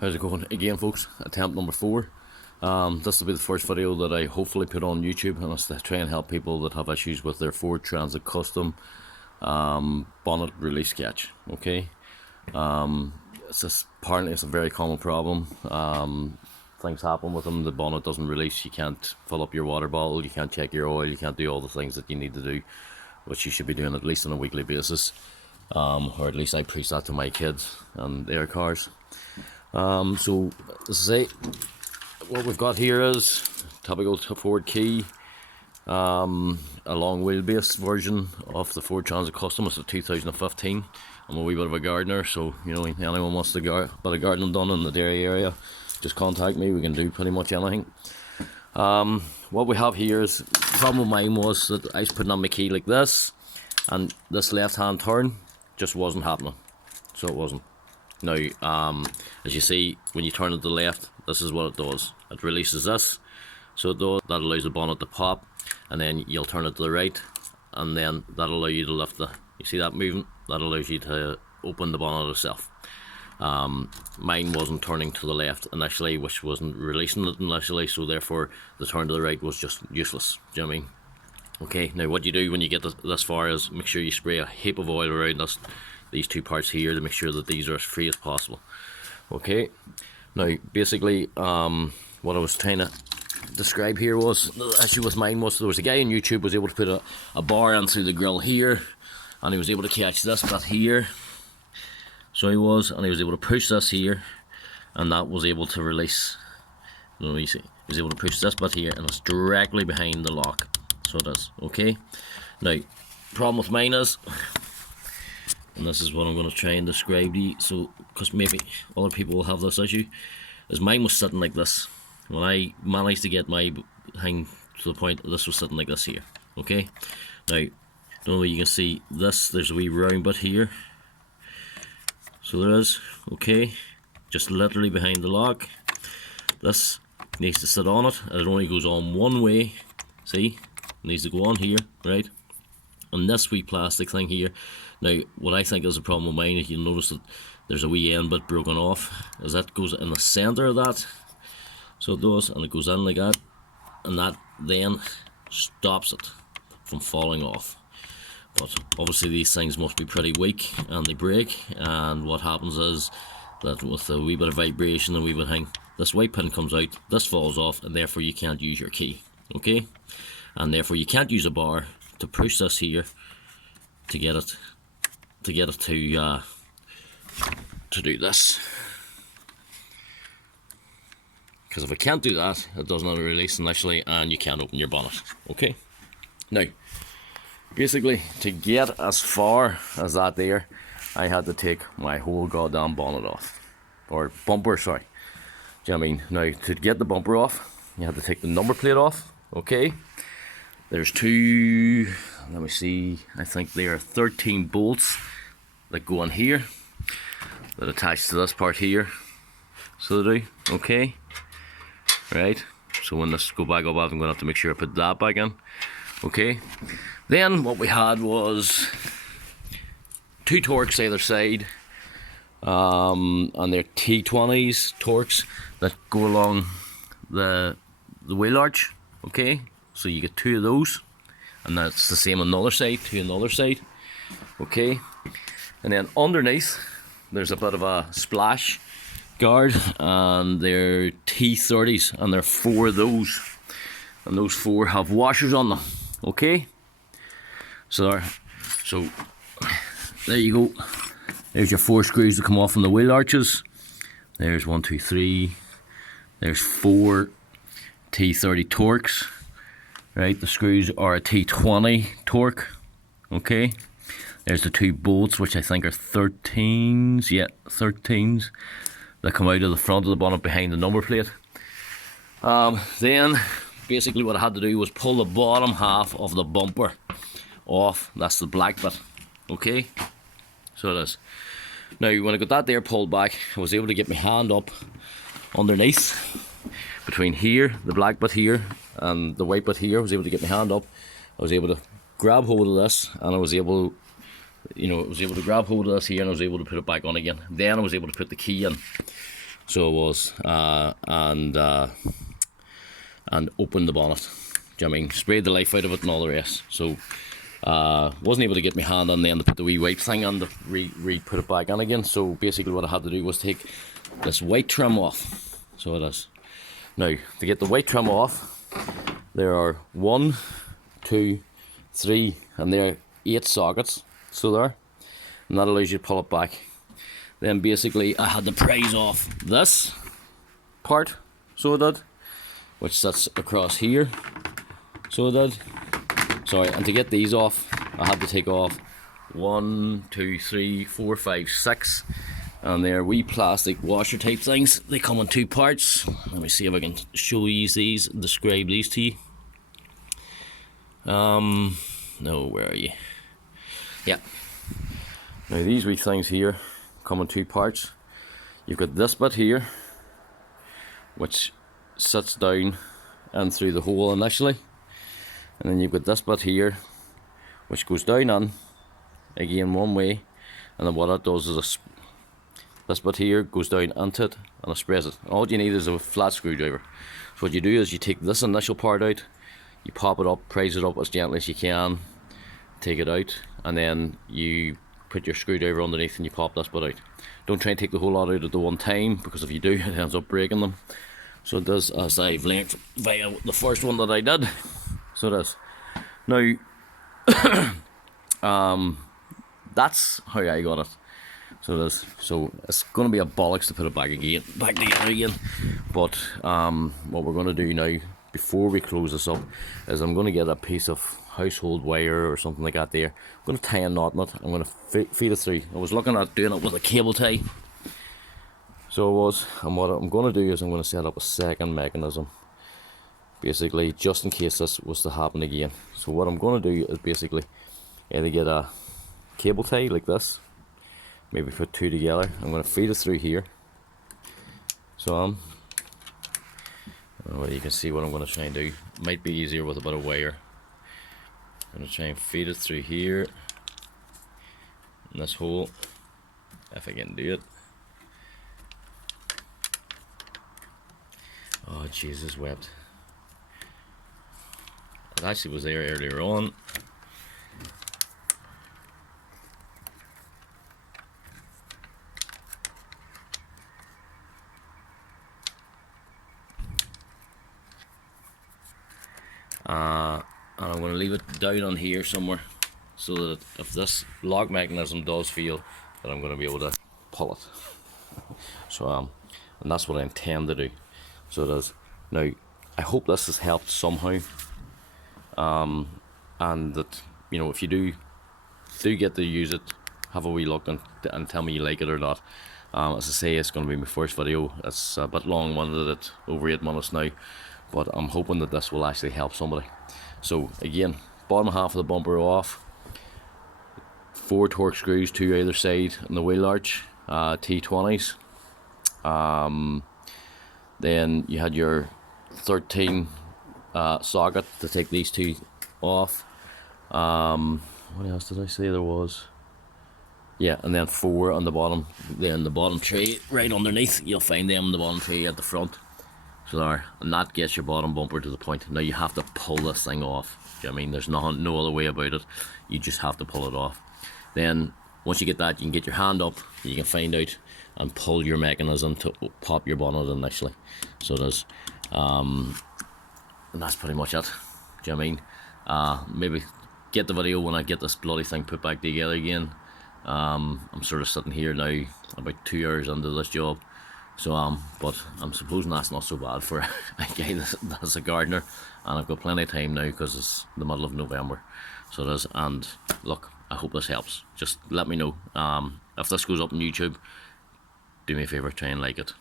How's it going? Again, folks, attempt number 4. This will be the first video that I hopefully put on YouTube, and it's to try and help people that have issues with their Ford Transit Custom bonnet release sketch. Okay, apparently it's a very common problem. Things happen with them. The bonnet doesn't release. You can't fill up your water bottle. You can't check your oil. You can't do all the things that you need to do, which you should be doing at least on a weekly basis. Or at least I preach that to my kids and their cars. So as I say, what we've got here is typical Ford key, a long wheelbase version of the Ford Transit Custom. It's a 2015. I'm a wee bit of a gardener, so you know, anyone wants to get a bit of gardening done in the Derry area, just contact me. We can do pretty much anything. What we have here is, the problem with mine was that I was putting on my key like this, and this left hand turn just wasn't happening, so it wasn't. Now, as you see, when you turn it to the left, this is what it does. It releases this, so that allows the bonnet to pop, and then you'll turn it to the right, and then that'll allow you to lift you see that moving? That allows you to open the bonnet itself. Mine wasn't turning to the left initially, which wasn't releasing it initially, so therefore the turn to the right was just useless. Do you know what I mean? Okay, now what you do when you get this far is make sure you spray a heap of oil around these two parts here to make sure that these are as free as possible. Okay, now basically what I was trying to describe here was, the issue with mine was, there was a guy on YouTube was able to put a bar in through the grill here, and he was able to catch this bit here, so he was able to push this here, and that was able to release. You see, he was able to push this bit here, and it's directly behind the lock, so it is. Okay, now problem with mine is, and this is what I'm going to try and describe to you, so because maybe other people will have this issue, is mine was sitting like this. When I managed to get my thing to the point, this was sitting like this here. Okay, now don't know if you can see this, there's a wee round bit here, so there is. Okay, just literally behind the lock. This needs to sit on it, and it only goes on one way. See, it needs to go on here, right? And this wee plastic thing here, now what I think is a problem with mine, if you'll notice that there's a wee end bit broken off, is that goes in the centre of that, so it does, and it goes in like that, and that then stops it from falling off. But obviously these things must be pretty weak, and they break, and what happens is that with a wee bit of vibration and a wee bit of thing, this white pin comes out, this falls off, and therefore you can't use your key. Okay, and therefore you can't use a bar to push this here to get it to do this, because if I can't do that, it does not release initially, and you can't open your bonnet. Okay, now basically to get as far as that there, I had to take my whole goddamn bonnet off, or bumper, sorry. Do you know what I mean? Now to get the bumper off, you have to take the number plate off. Okay, there's two, let me see, I think they are 13 bolts that go on here, that attach to this part here, so they do. Okay, right, so when this go back up, I'm going to have to make sure I put that back in. Okay, then what we had was two Torx either side, and they're T20s Torx that go along the wheel arch. Okay, so you get two of those, and that's the same on the other side, two on the other side. Okay, and then underneath there's a bit of a splash guard, and they're T30s, and there are 4 of those, and those 4 have washers on them. Okay, so there you go. There's your 4 screws that come off from the wheel arches. There's 1, 2, 3. There's 4 T30 Torx. Right, the screws are a T20 torque. Okay, there's the 2 bolts, which I think are 13s. Yeah, 13s that come out of the front of the bonnet behind the number plate. Then basically what I had to do was pull the bottom half of the bumper off. That's the black bit. Okay, so it is. Now when I got that there pulled back, I was able to get my hand up underneath, between here, the black bit here, and the white bit here. I was able to get my hand up. I was able to grab hold of this, and I was able to grab hold of this here, and I was able to put it back on again. Then I was able to put the key in. So it was, and opened the bonnet. Do you know what I mean? Sprayed the life out of it and all the rest. So wasn't able to get my hand on then to put the wee white thing on to put it back on again. So basically what I had to do was take this white trim off. So it is. Now, to get the white trim off, there are 1, 2, 3, and there are 8 sockets. So there. And that allows you to pull it back. Then basically I had to prise off this part. So it did. Which sits across here. So it did. Sorry, and to get these off, I had to take off 1, 2, 3, 4, 5, 6, and they're wee plastic washer type things. They come in 2 parts. Let me see if I can show you these, describe these to you. No, where are you? Yeah. Now these wee things here come in 2 parts. You've got this bit here, which sits down and through the hole initially. And then you've got this bit here, which goes down in, again one way, and then what it does is this bit here goes down into it and it sprays it. All you need is a flat screwdriver. So what you do is you take this initial part out, you pop it up, prise it up as gently as you can, take it out, and then you put your screwdriver underneath and you pop this bit out. Don't try and take the whole lot out at the one time, because if you do, it ends up breaking them. So it does, as I've learned via the first one that I did. So it is. Now, that's how I got it. So it is. So it's going to be a bollocks to put it back together again. But what we're going to do now, before we close this up, is I'm going to get a piece of household wire or something like that there. I'm going to tie a knot in it. I'm going to feed it through. I was looking at doing it with a cable tie. So I was. And what I'm going to do is I'm going to set up a second mechanism. Basically, just in case this was to happen again. So what I'm going to do is basically either get a cable tie like this, maybe put 2 together. I'm going to feed it through here. So I don't know whether you can see what I'm going to try and do. Might be easier with a bit of wire. I'm going to try and feed it through here in this hole, if I can do it. Oh Jesus wept. It actually was there earlier on. And I'm going to leave it down on here somewhere, so that if this lock mechanism does fail, that I'm going to be able to pull it. So and that's what I intend to do. So it is. Now, I hope this has helped somehow. And that, you know, if you do get to use it, have a wee look and tell me you like it or not. As I say, it's going to be my first video. It's a bit long-winded at over 8 minutes now, but I'm hoping that this will actually help somebody. So again, bottom half of the bumper off, 4 torque screws, 2 either side in the wheel arch, T20s. Then you had your 13 socket to take these 2 off. What else did I say there was? Yeah, and then 4 on the bottom. Then the bottom tray right underneath, you'll find them in the bottom tray at the front. So there, and that gets your bottom bumper to the point. Now you have to pull this thing off. Do you know what I mean? There's no other way about it. You just have to pull it off. Then once you get that, you can get your hand up, you can find out and pull your mechanism to pop your bonnet initially. So there's and that's pretty much it. Do you know what I mean? Maybe get the video when I get this bloody thing put back together again. I'm sort of sitting here now about 2 hours into this job. So but I'm supposing that's not so bad for a guy that's a gardener, and I've got plenty of time now because it's the middle of November. So it is. And look, I hope this helps. Just let me know. If this goes up on YouTube, do me a favour, try and like it.